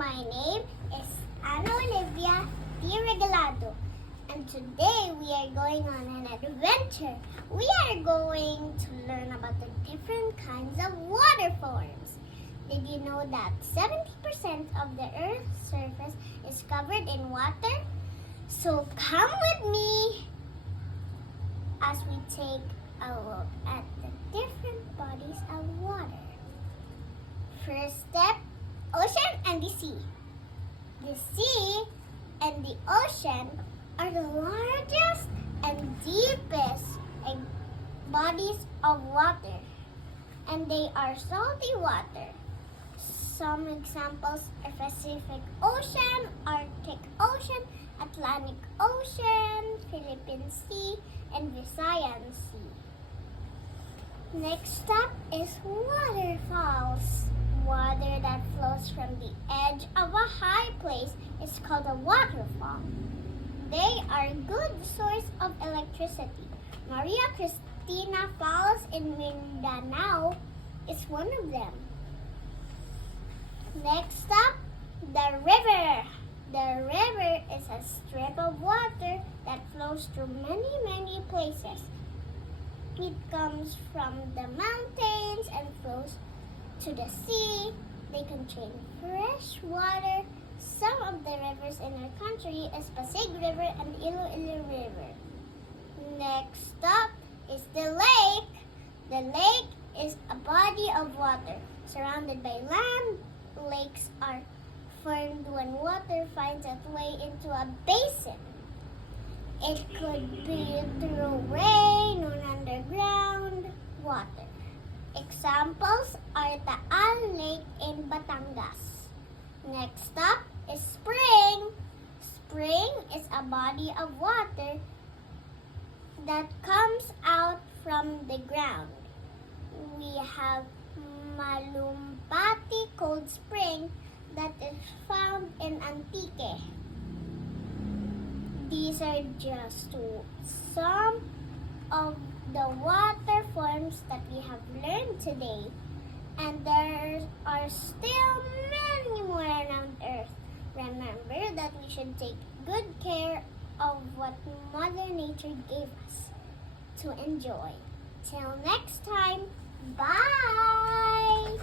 My name is Ana Olivia Di Regalado, and today we are going on an adventure. We are going to learn about the different kinds of water forms. Did you know that 70% of the Earth's surface is covered in water? So come with me as we take a look at the different bodies of water. First step, ocean and the sea. The sea and the ocean are the largest and deepest bodies of water, and they are salty water. Some examples are Pacific Ocean, Arctic Ocean, Atlantic Ocean, Philippine Sea, and Visayan Sea. Next up is waterfalls. Water that flows from the edge of a high place is called a waterfall. They are a good source of electricity. Maria Cristina Falls in Mindanao is one of them. Next up, the river. The river is a strip of water that flows through many places. It comes from the mountains and flows to the sea. They contain fresh water. Some of the rivers in our country is Pasig River and Iloilo River. Next up is the lake. The lake is a body of water surrounded by land. Lakes are formed when water finds its way into a basin. It could be through rain or underground water. Examples are Taal Lake in Batangas. Next up is spring. Spring is a body of water that comes out from the ground. We have Malumpati Cold Spring that is found in Antique. These are just some of the water forms that we have learned today, and there are still many more around Earth. Remember that we should take good care of what Mother Nature gave us to enjoy. Till next time, bye!